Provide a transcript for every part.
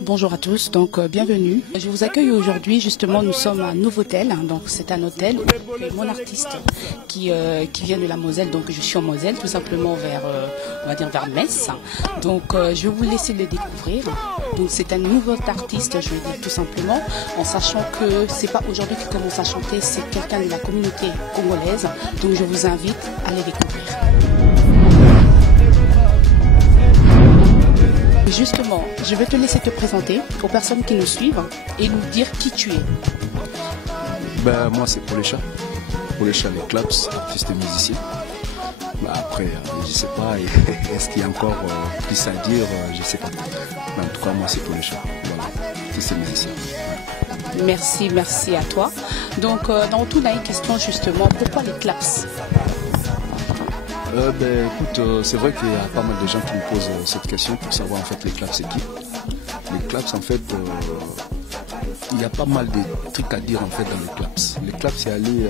Bonjour à tous, donc bienvenue. Je vous accueille aujourd'hui, justement nous sommes à Novotel, donc c'est un hôtel où mon artiste qui vient de la Moselle, donc je suis en Moselle tout simplement vers, on va dire vers Metz. Donc je vais vous laisser le découvrir. Donc c'est un nouveau artiste, je vais dire tout simplement, en sachant que c'est pas aujourd'hui qu'il commence à chanter, c'est quelqu'un de la communauté congolaise. Donc je vous invite à les découvrir. Justement, je vais te laisser te présenter aux personnes qui nous suivent et nous dire qui tu es. Ben, moi c'est Polécha les Claps, artiste et musicien. Ben, après, je sais pas, est-ce qu'il y a encore plus à dire, je sais pas. Mais en tout cas, moi c'est Polécha, voilà, artiste et musicien. Merci à toi. Donc, dans tout, on a une question justement, pourquoi les Claps? Ben, écoute, c'est vrai qu'il y a pas mal de gens qui me posent cette question pour savoir en fait les Claps c'est qui. Les Claps en fait, il y a pas mal de trucs à dire en fait dans les Claps. Les Claps c'est aller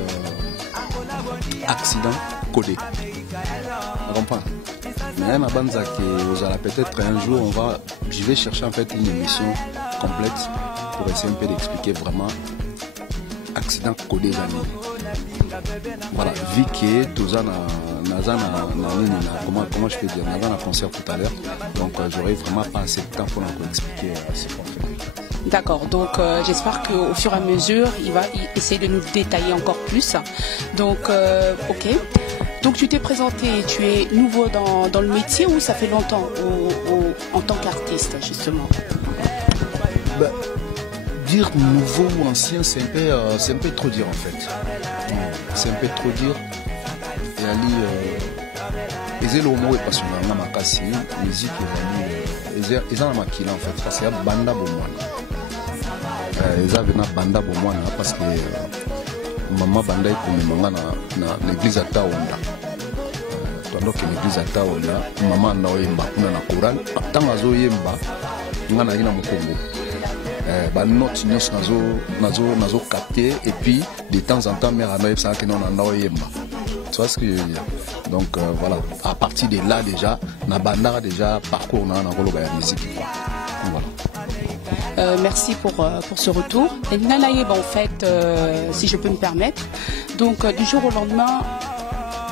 accident codé. Tu comprends? Mais ma bande peut-être un jour je vais chercher en fait une émission complète pour essayer un peu d'expliquer vraiment accident codé d'amis. Voilà, vu que tout ça comment je peux dire, on a un concert tout à l'heure, donc j'aurais vraiment pas assez de temps pour nous expliquer ce qu'on fait. D'accord, donc j'espère qu'au fur et à mesure, il va essayer de nous détailler encore plus. Donc, ok. Donc tu t'es présenté, tu es nouveau dans le métier ou ça fait longtemps en tant qu'artiste justement? Ben, dire nouveau ou ancien, c'est un peu trop dire en fait. C'est un peu trop dire. Et Ali, les éloignements et passionnants, on a cassé, musique ils ont maquillé en fait, parce qu'il y a banda bomwana. Ils ont venu banda bomwana parce que maman banda est comme maman dans l'église à Taonda. Pendant que l'église à Taonda, maman n'a pas yemba, on a la chorale. Tant que zo yemba, on a na Congo. Notes nazo capté et puis de temps en temps mère a ça que non a yemba. Tu vois ce que je veux dire? Donc voilà, à partir de là déjà, na banda déjà parcours na la musique. Voilà. Merci pour ce retour. Et Nanaïeb, en fait, si je peux me permettre, donc du jour au lendemain,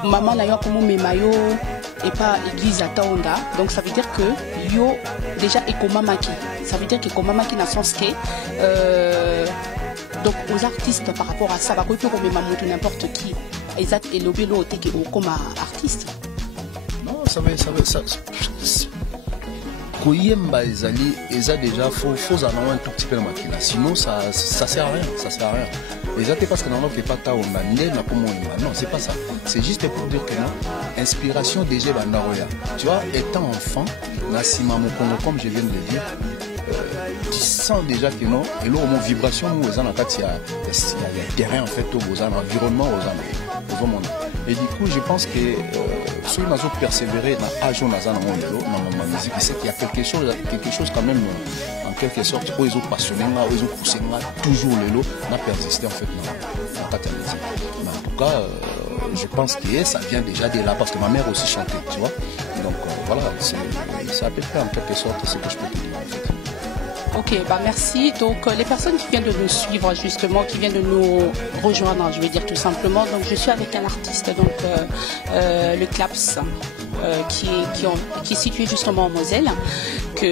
maman n'a eu comme mes maillots et pas église à Taonda. Donc ça veut dire que yo déjà ekomamaki. Ça veut dire que ekomamaki n'a sens que donc aux artistes par rapport à ça, bah quoi pour mes mamans n'importe qui. Exact et l'obélo t'es comme artiste. Non, ça Koyemba ezali eza déjà faut en un tout petit peu de maquillage. Sinon ça sert à rien, Exactement parce que non que pas ta on a né na comme non, c'est pas ça. C'est juste pour dire que non, inspiration déjà bandaroya. Tu vois, étant enfant, na sima mon Congo comme je viens de le dire, tu sens déjà que non, et là mon vibration nous aux en il y a terrain en fait aux environnement aux et du coup je pense que ceux qui ont persévéré dans l'âge où nous avons dans ma musique, c'est qu'il y a quelque chose quand même en quelque sorte où ils ont passionné, où ils ont poussé toujours les lots, on a persisté en fait dans la musique. Mais en tout cas, je pense que ça vient déjà de là parce que ma mère aussi chantait, tu vois. Donc voilà, c'est à peu près en quelque sorte ce que je peux te dire en fait. Ok, bah merci. Donc les personnes qui viennent de nous suivre justement, qui viennent de nous rejoindre, je vais dire tout simplement. Donc je suis avec un artiste, donc le Claps, qui est situé justement en Moselle, qui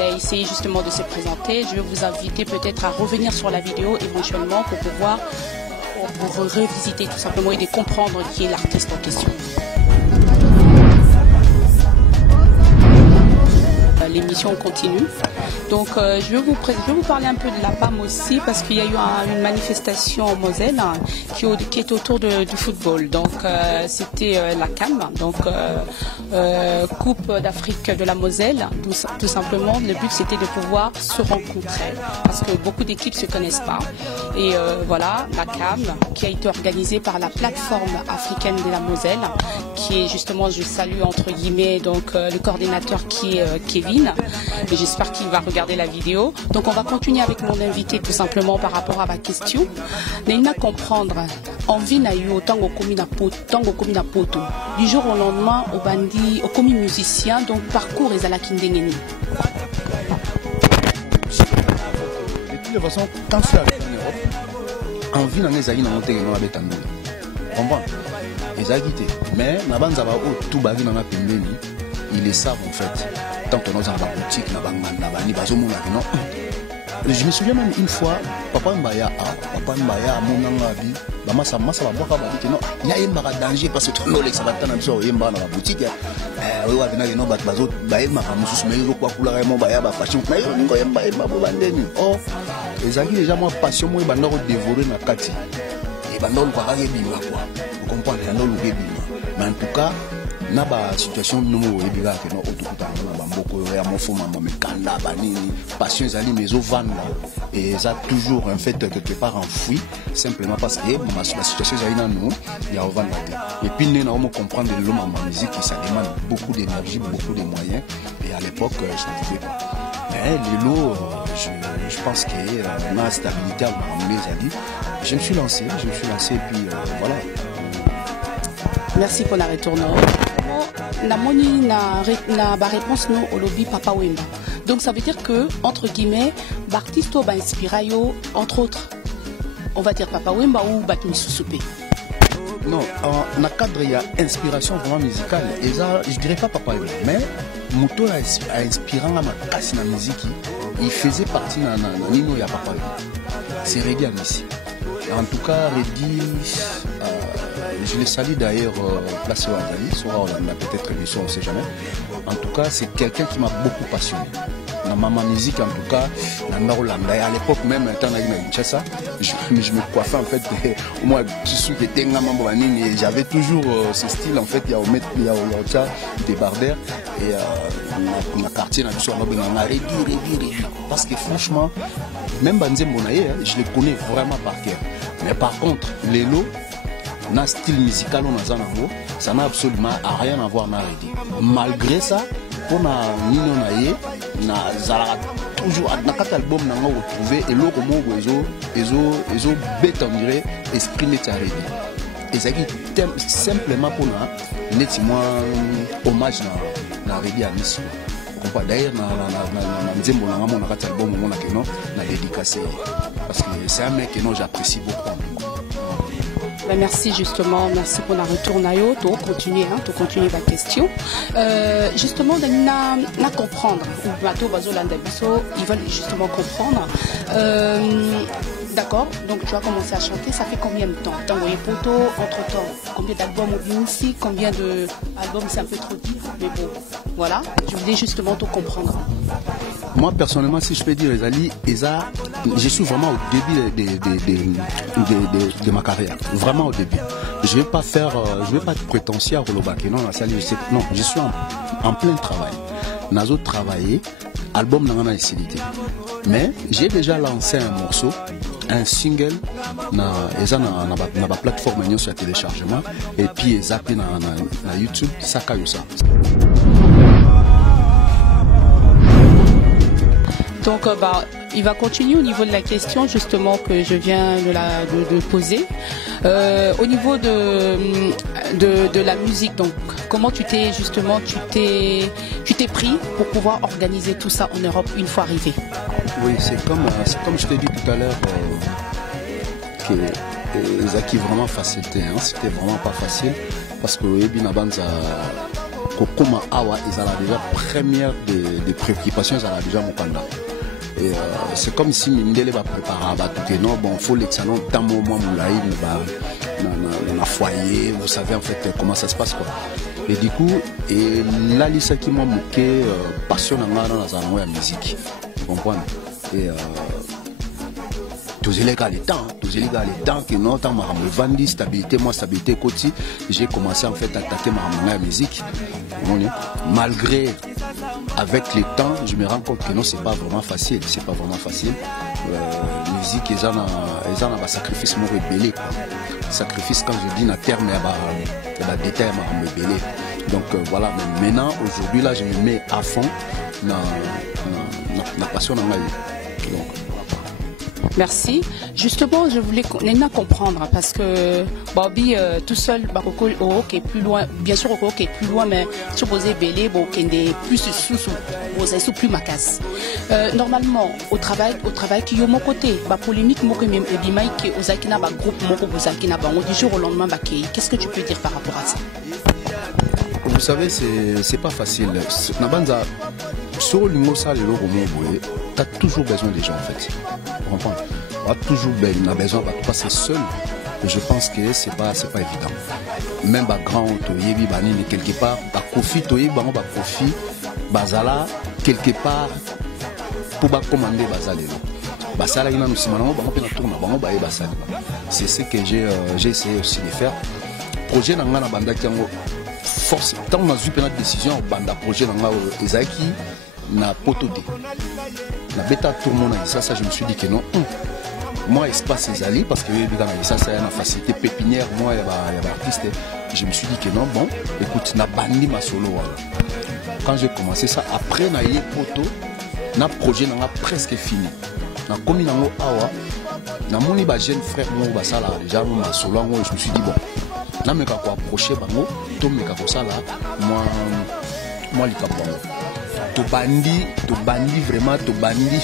a essayé justement de se présenter. Je vais vous inviter peut-être à revenir sur la vidéo éventuellement pour pouvoir revisiter tout simplement et de comprendre qui est l'artiste en question. L'émission continue. Donc je vais vous parler un peu de la PAM aussi parce qu'il y a eu une manifestation en Moselle qui est autour du football. Donc c'était la CAM, donc Coupe d'Afrique de la Moselle, tout simplement. Le but c'était de pouvoir se rencontrer parce que beaucoup d'équipes se connaissent pas. Et voilà, la CAM qui a été organisée par la plateforme africaine de la Moselle, qui est justement, je salue entre guillemets donc le coordinateur qui est Kevin. Et j'espère qu'il va regarder la vidéo. Donc on va continuer avec mon invité tout simplement par rapport à ma question. Naina comprendre envie na yo tango komi na poto. Du jour au lendemain au bandi au komi musicien donc parcours ezala kindengeni. toute façon, quand je suis arrivé en Europe, envie d'en essayer dans mon terrain avec un nouveau. Comprends? Ils ont quitté. Mais la bande ça va tout bagage dans la pénurie. Ils le savent en fait. Tant qu'on est dans la boutique, je me souviens même une fois, papa Mbaya, mon ami, maman ça va voir non, il y a un danger parce que tout le monde ça va t'en absorber dans la boutique. Oui, on a non bazo, bae ma mususu mais yo kwa kula vraiment baya ba fashion. Mais yo ngo yemba yemba bandeni. Oh, les amis déjà moi passion moi banda ko dévorer na kati. Et banda ko ka bima quoi. Vous comprenez banda ko bima. Mais en tout cas, na ba situation no mo ebira ke no otukuta na bamboko ya mofoma mamekanda banini passion ezali mais au vanda et ça toujours en fait quelque part enfoui simplement parce que la situation ezali na nous ya au vanda et puis nous on comprendre le ma musique ça demande beaucoup d'énergie beaucoup de moyens et à l'époque je ne pouvais pas mais Lilo je pense que ma stabilité à je me suis lancé et puis voilà. Merci pour la retour. La moni na réponse non au lobby Papa Wemba. Donc ça veut dire que entre guillemets, l'artiste va inspirer entre autres. On va dire Papa Wemba ou Bakini Soussoupé. Non, dans le cadre il y a inspiration vraiment musicale. Et ça, je dirais pas Papa Wemba, mais Mouto a inspiré ma casse na musique. Il faisait partie de Nino ya Papa Wemba. C'est Reddy Anissy. En tout cas, Reddy. Je le salue d'ailleurs, place au Adali, sur Hollanda, peut-être émission, on ne sait jamais. En tout cas, c'est quelqu'un qui m'a beaucoup passionné. Dans ma musique, en tout cas, dans Hollanda. Et à l'époque même, je me coiffais en fait, moi, je suis et j'avais toujours ce style, en fait, il y a des bardères, et dans le quartier, parce que franchement, même Banzé Monaye, je les connais vraiment par cœur. Mais par contre, les lots, na style musical ça n'a absolument rien à voir avec Reddy. Malgré ça, pour na nino naie na zala toujours na quatre albums na retrouver et l'autre mot ezo bête on dirait exprimer ta Reddy. Et ça qui simplement pour na netiment hommage na Reddy Anissy. D'ailleurs na nzembo na mon quatre album mon na na dédicacé parce que c'est un mec que j'apprécie beaucoup. Merci justement, merci pour la retour Nayo, tu continuer la question. Justement, na comprendre, ils veulent justement comprendre. D'accord, donc tu as commencé à chanter, ça fait combien de temps? Tangoye Poto, entre-temps, combien d'albums au ici, combien d'albums, c'est un peu trop dire, mais bon, voilà, je voulais justement tout comprendre. Moi personnellement, si je peux dire, je suis vraiment au début de ma carrière, vraiment au début. Je vais pas être prétentieux à Rolobaki, non, je suis en plein travail. Nazo travaillé, album n'a facilité. Mais j'ai déjà lancé un morceau, un single na plateforme sur téléchargement et puis zappé na YouTube Sakayosa. Donc il va continuer au niveau de la question justement que je viens de poser. Au niveau de la musique, donc comment tu t'es pris pour pouvoir organiser tout ça en Europe une fois arrivé? Oui, c'est comme je t'ai dit tout à l'heure que Zaki vraiment facilité, hein, c'était vraiment pas facile parce que Binabanza Kokoma Awa ils ont déjà première des préoccupations, ils ont déjà mon candidat. Et c'est comme si Mindele va préparer tout non bon faut l'excellent tant moment moulaï dans la foyer, vous savez en fait comment ça se passe quoi. Et du coup et là lisa qui m'a moqué passion dans la musique, vous comprenez. Et tous les gars les temps que non tant ma vandi stabilité côté j'ai commencé en fait à attaquer ma musique malgré avec le temps je me rends compte que non c'est pas vraiment facile musique ils ont un sacrifice mon rebelle sacrifice quand je dis na terme il y a détail ma rebelle donc voilà mais maintenant aujourd'hui là je me mets à fond na passion dans ma vie. Donc Merci. Justement, je voulais comprendre parce que Bobby tout seul, qui est plus loin, bien sûr qui est plus loin, mais supposé Belé, qui est plus sous plus macasse. Normalement, au travail qui est au mon côté, polémique, moi même et Mike aux Akina groupe, moi aux Akina du jour au lendemain, qu'est-ce que tu peux dire par rapport à ça? Vous savez, c'est pas facile. Nabanza, sur le mot ça, tu as toujours besoin des gens en fait. Tu comprends? Tu as toujours besoin de passer seul. Et je pense que c'est pas évident. Même grand, quelque part, profit, profit, bazala, quelque part, pour commander bazalé. C'est ce que j'ai essayé aussi de faire. Projet dans la bande force tant on a eu une décision banda projet dans la Ezaki na potodé na bêta tournement ça je me suis dit que non moi espace Ezali parce que ça c'est une facilité pépinière moi il y a artiste je me suis dit que non bon écoute na bandi ma solo quand j'ai commencé ça après na yé poto na projet na presque fini na komi na ngo awa na moni ba jeune frère mo ba sala déjà ma solo je me suis dit bon na meka ko approcher bango to meka ko sala moi likabo to bandi vraiment to bandi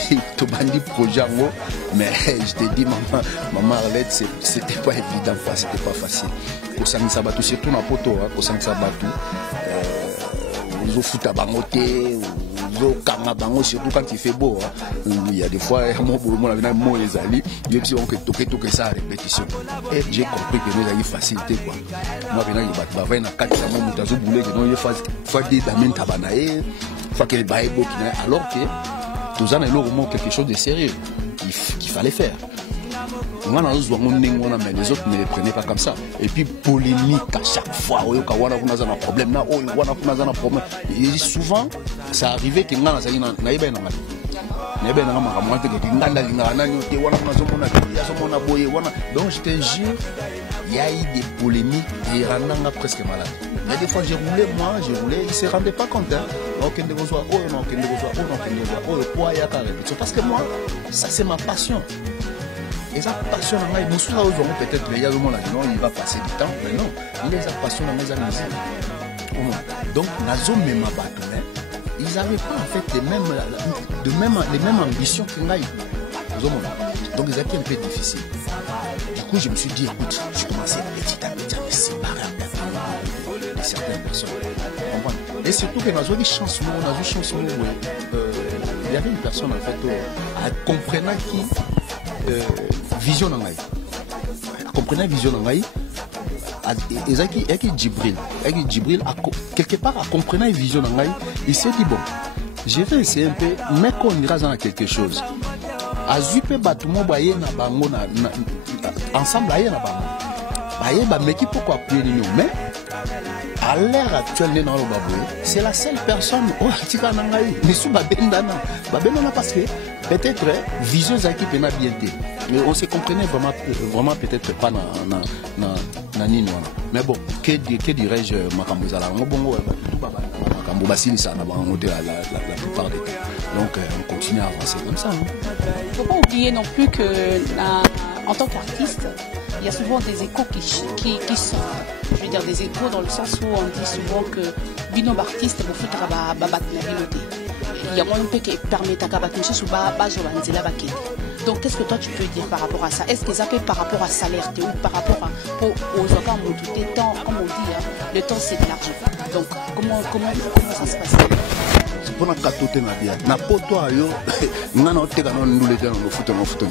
projet ngo mais je te dis maman Arlette c'était pas évident quoi, c'était pas facile ko sangisa batu surtout na poto ko sangisa batu zo futa bango te kanga bango surtout quand il fait beau il y a des fois moi la moi les ali je dis on que toquer ça répétition et j'ai compris que nous avons facilité quoi moi venant il va va na quatre ça moi mutazo boulé que non il faut des damen tabanae faut que les baïbo qui alors que tous en est quelque chose de sérieux qu'il fallait faire. Moi, mais les autres ne les prenaient pas comme ça. Et puis, polémique à chaque fois. Problème, et souvent, ça arrivait que donc, je te jure, il y a eu des polémiques et il y a presque malade. Il y a des fois, j'ai roulé, ils ne se rendaient pas compte. Parce que moi, ça c'est ma passion. Et ça passion, peut-être il y a le monde non, il va passer du temps, mais non, il y a sa passion dans mes amis. Donc, ils n'avaient pas en fait les mêmes ambitions que moi. Donc, ils étaient un peu difficiles. Du coup, je me suis dit, écoute, je commençais petit à me séparer de certaines personnes. Et surtout que nous avons eu chance, il y avait une personne en fait, comprenant qui vision en aïe. Comprenant vision en aïe, et Djibril, quelque part, à comprenant vision en aïe, il s'est dit bon, je vais essayer un peu, mais qu'on ira dans quelque chose. À Zupe Batumo Baye na bango ensemble aye na bango. Baye ba meki pourquoi appuyer nous mais à l'heure actuelle c'est la seule personne oh tika nangai misu ba bendana parce que peut-être vision za qui pena bien été mais on se comprenait vraiment peut-être pas na nino mais bon que dirais-je makambo za la ngobongo makambo basili ça na bango la plupart des temps. Donc on continue à avancer comme ça. Il ne faut pas oublier non plus que en tant qu'artiste, il y a souvent des échos qui sortent. Je veux dire des échos dans le sens où on dit souvent que bino artiste vous fait babat na biloté. Il y a moins un peu qui permet à kabat monsieur sous bajolanzela baké. Donc qu'est-ce que toi tu peux dire par rapport à ça? Est-ce que ça fait par rapport à salaire ou par rapport aux organes où tout est temps, comme on dit, le temps c'est de l'argent. Donc comment ça se passe? Pour na katote na bien na poto ayo ngana oteka no ndule tena no futo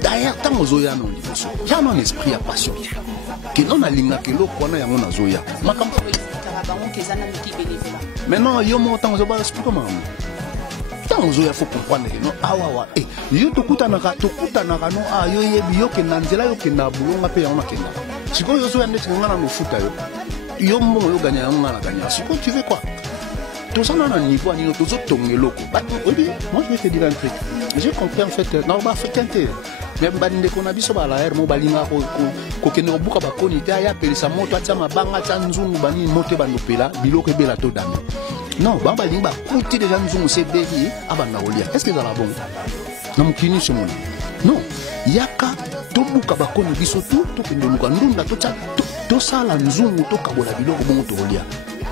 d'ailleurs tant ozoya no liboso ya no esprit à passion que non alinga que lo kona yango na zoya makambo maintenant yo mo tant ozoba explique comment tant ozoya faut comprendre que non awa yo tokuta na no ayo yebi yo ke na nzela yo ke na bulonga pe yango makenda siko yo zoya ndeti ngana no futa yo mo yo gagner yango na gagner siko tu veux quoi? Tout ça, on a un niveau, moi je vais te dire un truc. J'ai compris en fait, non, on va fréquenter. Mais on a vu sur la air, mon balinga, qu'on a beaucoup de connexions, il y a appelé ça, mon toit, ma banga, Tanzung, Bani, Monte Bandopela, Bilo Kebela Todame. Non, Bambalinga, coûter des gens, c'est béni, à Bandaolia. Est-ce que c'est la bonne? Non, qui n'est ce monde? non yaka tobuka bakoni biso tout tokende luka ndunda to sala nzungu to kabola biloko bongo tolia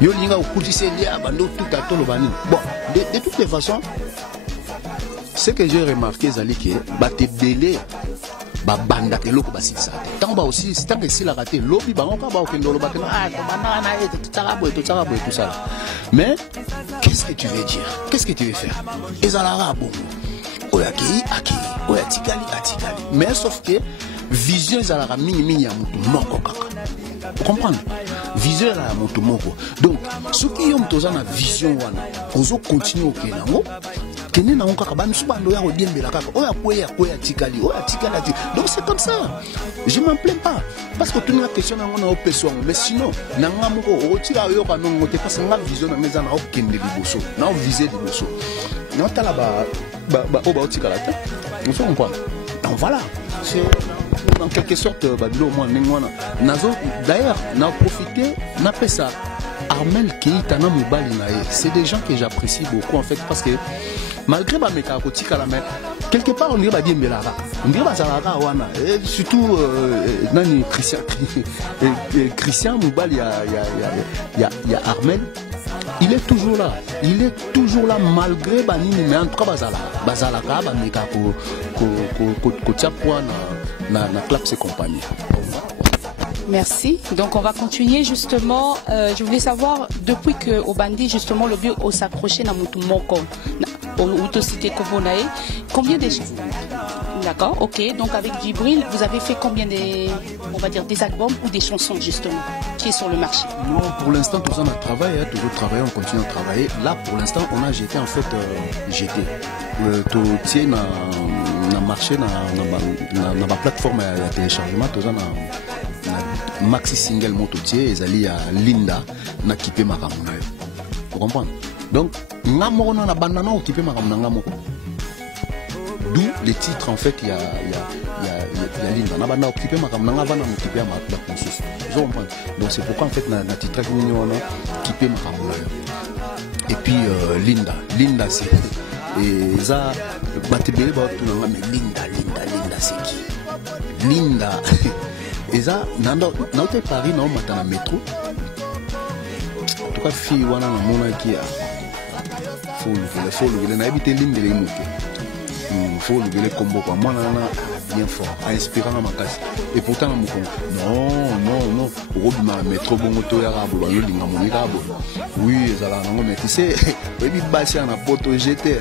yo linga okutise lia bando tout à tolo bani bon de toutes les façons ce que j'ai remarqué zali ke bate belé ba banda ke loko basisa tant ba aussi tant que si la raté lobi bango ka ba okendo lo bakena to banana et tout ça mais qu'est-ce que tu veux dire, qu'est-ce que tu veux faire ezalara bongo oyaki oyatikali atikali mais sauf que vision ezalara mingi ya mutu moko kaka. Vous comprenez? Vision à moto moko. Donc, ceux qui ont besoin de vision, ils continuer au Kenango. Donc c'est comme ça. Je m'en plains pas. Parce que tout le monde question dans personne. Mais sinon, donc voilà. C'est en quelque sorte d'ailleurs on a profité n'a pas ça Armel Keita na mobali na ye. C'est des gens que j'apprécie beaucoup en fait parce que malgré ma mécacotique à la main quelque part on dirait ba Diembelara on dirait ba Zalaka wana et surtout nani Christian mobali il y a Armel. Il est toujours là malgré Banini, mais en tout cas Bazalaka Bameka ko tchapwa na clap ses compagnies. Merci. Donc on va continuer justement. Je voulais savoir depuis que Obandi justement le but au s'accrocher dans Mutu Moko, au cité Kobonae, combien de d'accord, ok. Donc avec Djibril, vous avez fait combien on va dire des albums ou des chansons justement qui est sur le marché? Non, pour l'instant tout ça on travaille, toujours travailler, on continue à travailler. Là pour l'instant on a jeté en fait tout tient na marché na ma plateforme à téléchargement tout ça na maxi single mototier ezali ya Linda na kipe makamuna. Vous comprenez? Donc ngamoko na bandana o kipe makamuna ngamoko. D'où les titres en fait il y a Linda na banda occupé makamuna vana occupé ma consus. Je comprends. Donc c'est pourquoi en fait na titre qui ni wana kipe makamuna. Et puis Linda c'est et ça batebele ba tout na mais Linda c'est qui? Linda et ça nando na hôtel Paris na matana métro. En tout cas fille wana na mona qui a faut le na habiter Linda les mots. Faut le combo quoi moi bien fort inspirant dans ma casse et pourtant non Robi m'a métro bon moto ya rabo yo linga monika bo oui ça là non mais tu sais oui basi na poto GT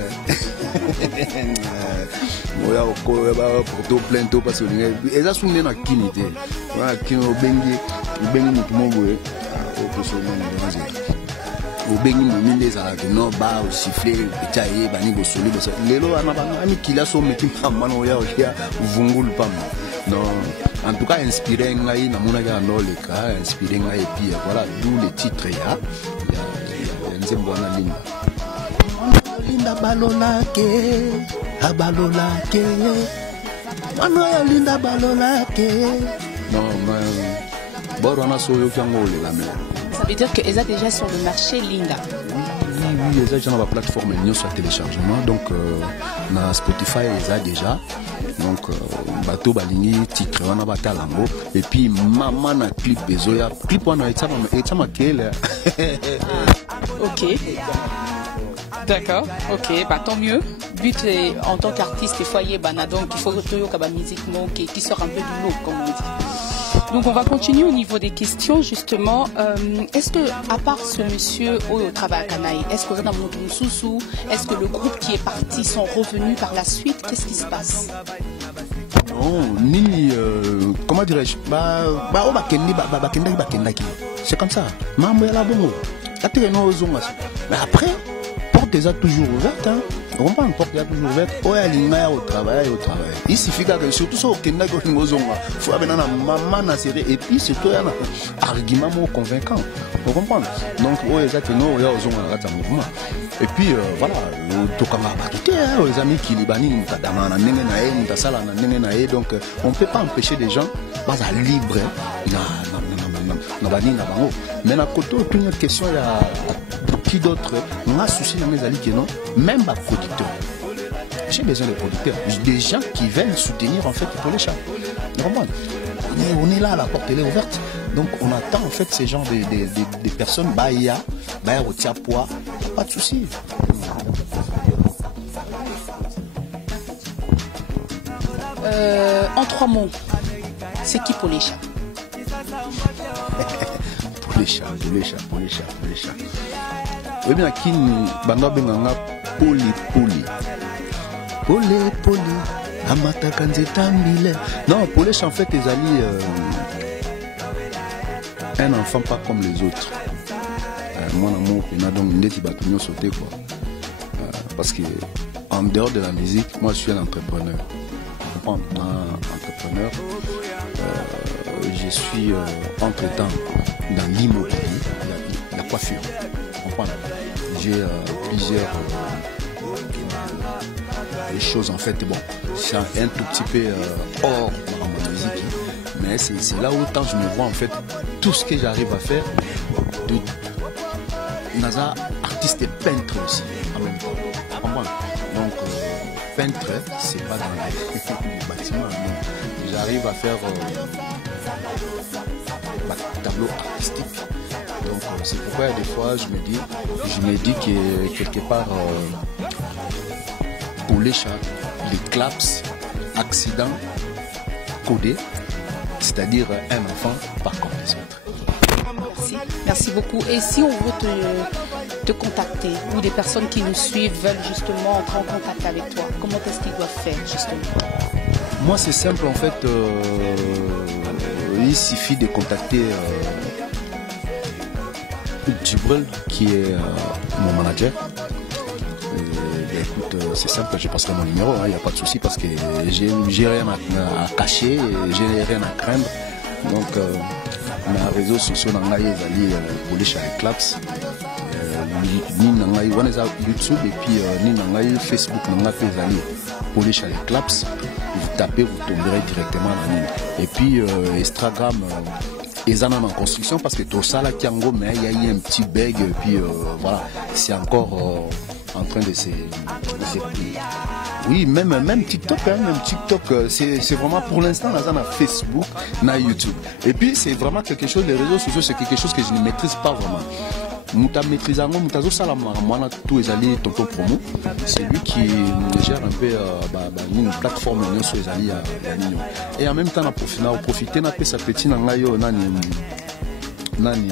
oya ko ba poto plainte parce que eza sunne na kinité wa kino bengi mutu mongo au positionnement au bengi minde za la no ba au siffler etaye bani go solo bo lelo ana bani kila so meti mama no ya vungulu pam non en tout cas inspiré ngai na mona ga no le ka inspiré ngai et puis voilà d'où les titres ya nzembo na Linda balola ke mano ya Linda balola ke non mais bon on a so yo kango le la mer. Ça veut dire qu'elles sont déjà sur le marché Linda. Oui, elles sont déjà dans la plateforme sur téléchargement. Donc, dans Spotify, elles sont déjà. Donc, bateau balingi titre wana batalango. Et puis, maman na clip bezoya. Clip wana et maquille. Ok. D'accord. Ok. Bah tant mieux. But en tant qu'artiste et foyer bana donc il faut que tu aies musique qui sort un peu du lot comme on dit. Donc on va continuer au niveau des questions justement. Est-ce que à part ce monsieur au travail à Kanaï, est-ce que vous avez un sous est-ce que le groupe qui est parti sont revenus par la suite? Qu'est-ce qui se passe? Non, ni comment dirais-je? C'est comme ça. Mais après, porte déjà toujours ouverte. Hein. On comprend une porte toujours ouverte. Au travail. Il suffit que surtout ça au Kenya il faut avoir une maman na série et puis surtout un argument convaincant. Vous comprenez? Donc exactement il y a un mouvement. Et puis voilà, les amis qui libanais donc on ne peut pas empêcher des gens pas à libre mais la côté une question il y a qui d'autre on a souci dans mes alliés non même pas producteur j'ai besoin de producteurs, des gens qui viennent soutenir en fait pour les chats. On est là, la porte elle est ouverte. Donc on attend en fait ces gens des personnes, il y a au Tiapois, pas de souci. En 3 mots, c'est qui pour les chats? Pour les chats. Oui, bien, qui banga benganga poli. Amata kanzeta mbile. Non, pour les chats, en fait, ils allient un enfant pas comme les autres. Mon amour, il y a donc une qui va tout sauter, quoi. Parce que en dehors de la musique, moi, je suis un entrepreneur. Un entrepreneur. Je suis entre-temps dans l'immobilier, la coiffure. J'ai plusieurs choses en fait. Bon, c'est un tout petit peu hors de ma musique, mais c'est là où tant je me vois en fait tout ce que j'arrive à faire. Naza artiste et peintre aussi en même temps. Donc peintre, c'est pas dans les bâtiments, mais j'arrive à faire tableau artistique. Donc c'est pourquoi des fois je me dis que quelque part pour les chats, les claps, accident codé, c'est-à-dire un enfant pas comme les autres. Merci beaucoup. Et si on veut te contacter ou des personnes qui nous suivent veulent justement entrer en contact avec toi, comment est-ce qu'ils doivent faire justement? Moi c'est simple en fait. Il suffit de contacter Djibril qui est mon manager. Écoute, c'est simple, je passerai mon numéro, il n'y a pas de souci parce que j'ai rien à cacher, j'ai rien à craindre. Donc, mes réseaux sociaux, pour les chats et claps, YouTube et puis Facebook, pour les chats et claps. Vous tapez, vous tomberez directement dans l'île. Et puis Instagram, ils en ont en construction parce que tout ça là, Kiango, mais il y a eu un petit bug. Et puis voilà, c'est encore en train de se. Oui, même TikTok, même TikTok, c'est vraiment pour l'instant là, on a Facebook, on a YouTube. Et puis c'est vraiment quelque chose, les réseaux sociaux, c'est quelque chose que je ne maîtrise pas vraiment. Mouta maîtrisant, Moutazo Salama, moi tous les alliés Tonton Promo, c'est lui qui gère un peu une plateforme sur les alliés et en même temps on profiter n'a pas sa petite nangayo nani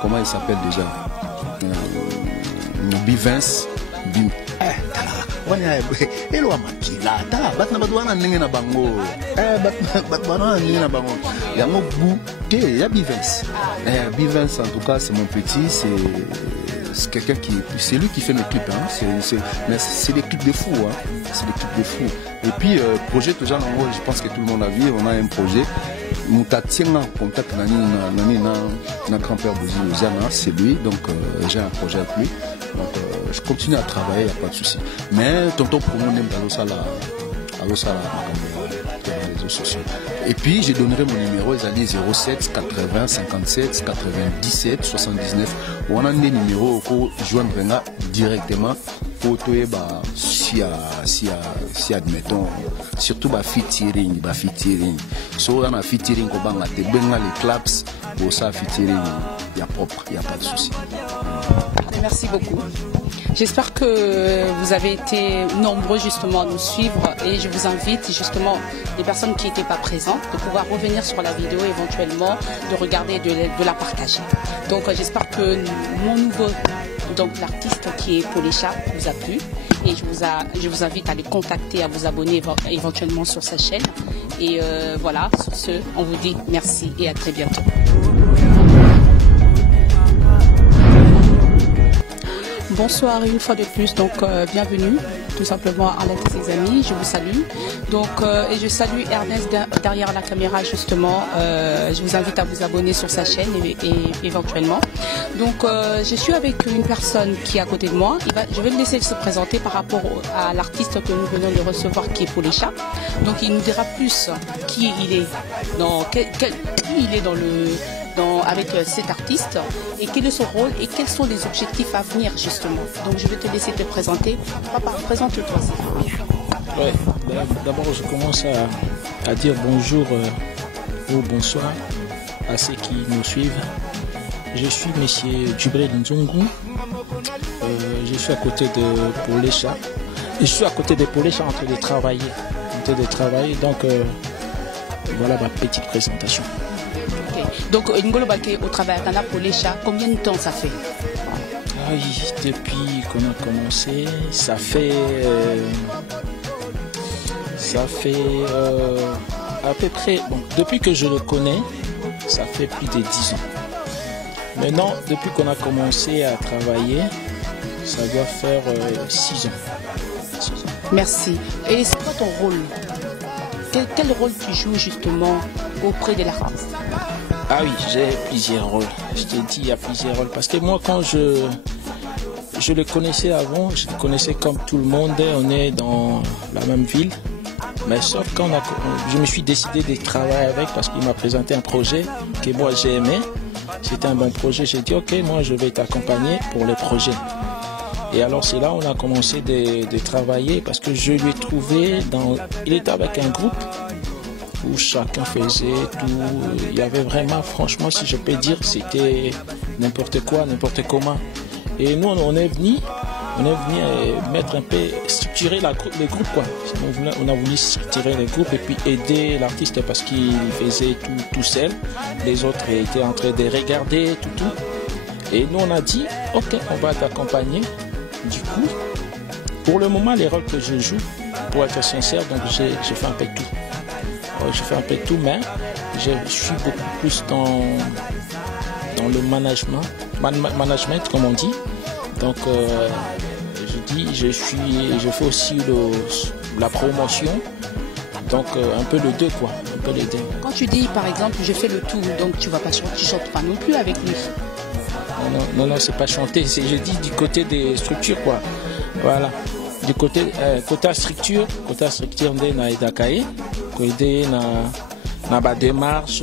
comment il s'appelle déjà Bivens Hello Makila, batna badwana ndenge na bango. Batwana ndenge na bango. Yango goûté, ya Bivens. Bivens en tout cas, c'est mon petit, c'est quelqu'un qui c'est lui qui fait mes clips mais c'est des clips de fou C'est des clips de fou. Et puis projet toujours je pense que tout le monde a vu, on a un projet. Nous t'attendons en contact avec notre grand-père Bouzi, c'est lui, donc j'ai un projet avec lui. Donc je continue à travailler, il n'y a pas de souci. Mais tonton Promo n'aime pas ça là, les réseaux sociaux. Et puis je donnerai mon numéro, ils allaient 07 80 57 97 79. On a des numéros pour joindre directement pour toi si admettons surtout featuring so on a featuring ko banga te benga les claps pour ça featuring il y a propre, il y a pas de souci. Merci beaucoup. J'espère que vous avez été nombreux justement à nous suivre et je vous invite justement les personnes qui n'étaient pas présentes de pouvoir revenir sur la vidéo éventuellement, de regarder et de la partager. Donc j'espère que mon nouveau, donc l'artiste qui est Polécha vous a plu et je vous invite à les contacter, à vous abonner éventuellement sur sa chaîne. Et voilà, sur ce, on vous dit merci et à très bientôt. Bonsoir une fois de plus, donc bienvenue tout simplement à l'aide de ses amis, je vous salue. Donc et je salue Ernest derrière la caméra justement, je vous invite à vous abonner sur sa chaîne et éventuellement. Donc je suis avec une personne qui est à côté de moi, je vais le laisser se présenter par rapport à l'artiste que nous venons de recevoir qui est Polécha. Donc il nous dira plus qui il est, qui il est avec cet artiste et quel est son rôle et quels sont les objectifs à venir justement. Donc je vais te laisser te présenter. Papa, présente-toi. Ouais, d'abord je commence à dire bonjour ou bonsoir à ceux qui nous suivent. Je suis Monsieur Djibril Nzungu. Je suis à côté de Polécha. Je suis à côté de Polécha en train de travailler. Donc voilà ma petite présentation. Okay. Donc Ngolo Baké au travail à Polécha, combien de temps ça fait? Ah oui, depuis qu'on a commencé, ça fait à peu près, bon, depuis que je le connais, ça fait plus de 10 ans. Maintenant, depuis qu'on a commencé à travailler, ça doit faire 6 ans. Merci. Et c'est quoi ton rôle? Quel rôle tu joues justement auprès de l'artiste? Ah oui, j'ai plusieurs rôles. Je te dis, il y a plusieurs rôles. Parce que moi, quand je le connaissais avant, je le connaissais comme tout le monde. On est dans la même ville. Mais sauf quand je me suis décidé de travailler avec parce qu'il m'a présenté un projet que moi j'ai aimé. C'était un bon projet. J'ai dit, ok, moi je vais t'accompagner pour le projet. Et alors c'est là où on a commencé de travailler parce que je lui ai trouvé il était avec un groupe où chacun faisait tout. Il y avait vraiment, franchement, si je peux dire, c'était n'importe quoi, n'importe comment. Et nous, on est venu mettre un peu, structurer le groupe, quoi. On a voulu structurer le groupe et puis aider l'artiste parce qu'il faisait tout seul. Les autres étaient en train de regarder tout. Et nous, on a dit, ok, on va t'accompagner. Du coup, pour le moment, les rôles que je joue, pour être sincère, donc je fais un peu de tout. Je fais un peu de tout, mais je suis beaucoup plus dans le management, comme on dit. Donc, je fais aussi la promotion. Donc, un peu le deux, quoi. Un peu les deux. Quand tu dis, par exemple, je fais le tout, donc tu vas pas chanter, tu chantes pas non plus avec lui. Non, c'est pas chanter. Je dis du côté des structures, quoi. Voilà. Du côté structure, on est dans Edakaye. Aider na ba démarche,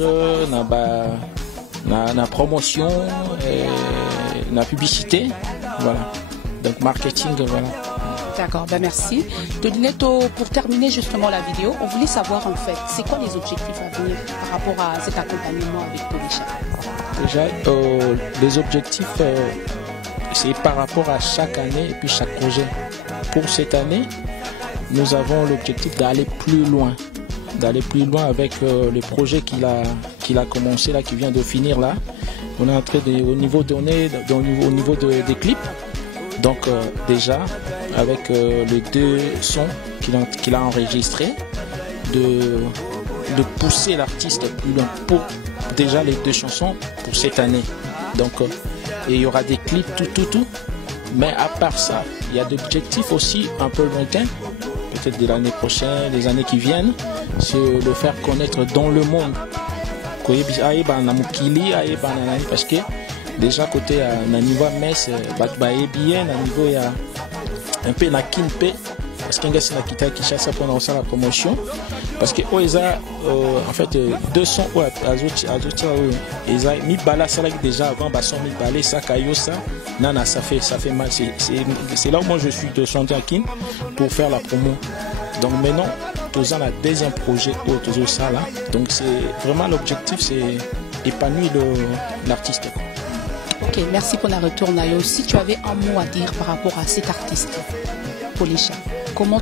na promotion, na publicité, voilà. Donc marketing, voilà. D'accord, ben merci. Dolineto, pour terminer justement la vidéo, on voulait savoir en fait, c'est quoi les objectifs à venir par rapport à cet accompagnement avec Polécha? Déjà, les objectifs, c'est par rapport à chaque année et puis chaque projet. Pour cette année, nous avons l'objectif d'aller plus loin. Avec le projet qu'il a commencé là, qui vient de finir là. On est en train au niveau des clips. Donc déjà avec les 2 sons qu'il a enregistrés, de pousser l'artiste plus loin pour déjà les 2 chansons pour cette année. Donc et il y aura des clips tout. Mais à part ça, il y a des objectifs aussi un peu lointains, peut-être de l'année prochaine, les années qui viennent. C'est le faire connaître dans le monde. Parce que déjà côté à niveau mess bien à niveau il y a un peu na kinpe parce qu'il y a na kita qui chasse pour lancer la promotion parce que en fait 200 azotia eza mi bala ça déjà avant basson mi balé ça kayosa nana ça fait mal. C'est là où moi je suis de chanter à kin pour faire la promo. Donc maintenant tous la deuxième projet autour ça là. Donc c'est vraiment l'objectif, c'est épanouir l'artiste. Ok, merci pour la retour Nayo. Si tu avais un mot à dire par rapport à cet artiste, Polécha, comment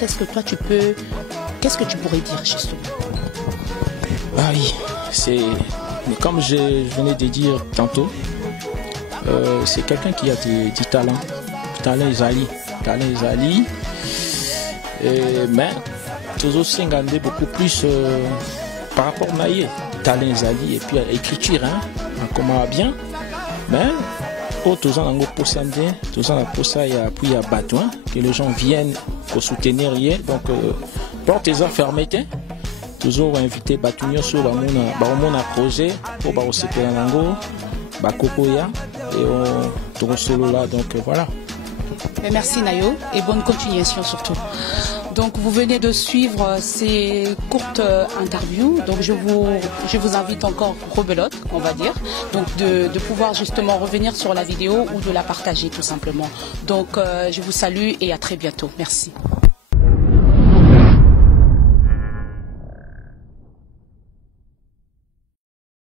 est-ce que toi qu'est-ce que tu pourrais dire justement? Ah oui, mais comme je venais de dire tantôt, c'est quelqu'un qui a du talent. Talent Zali. Mais toujours s'engager beaucoup plus par rapport à Naye. Talent Zali et puis écriture, comment bien. Mais tous en anglais pour samedi, tous en pour ça il y a puis à Batouin que les gens viennent pour soutenir hier. Donc portes les fermées, toujours invité Batounio sur mon projet pour aussi Pelanango, Bakopoya et on solo là. Donc voilà. Merci Nayo et bonne continuation surtout. Donc vous venez de suivre ces courtes interviews. Donc je vous invite encore rebelote, on va dire, donc de pouvoir justement revenir sur la vidéo ou de la partager tout simplement. Donc je vous salue et à très bientôt. Merci.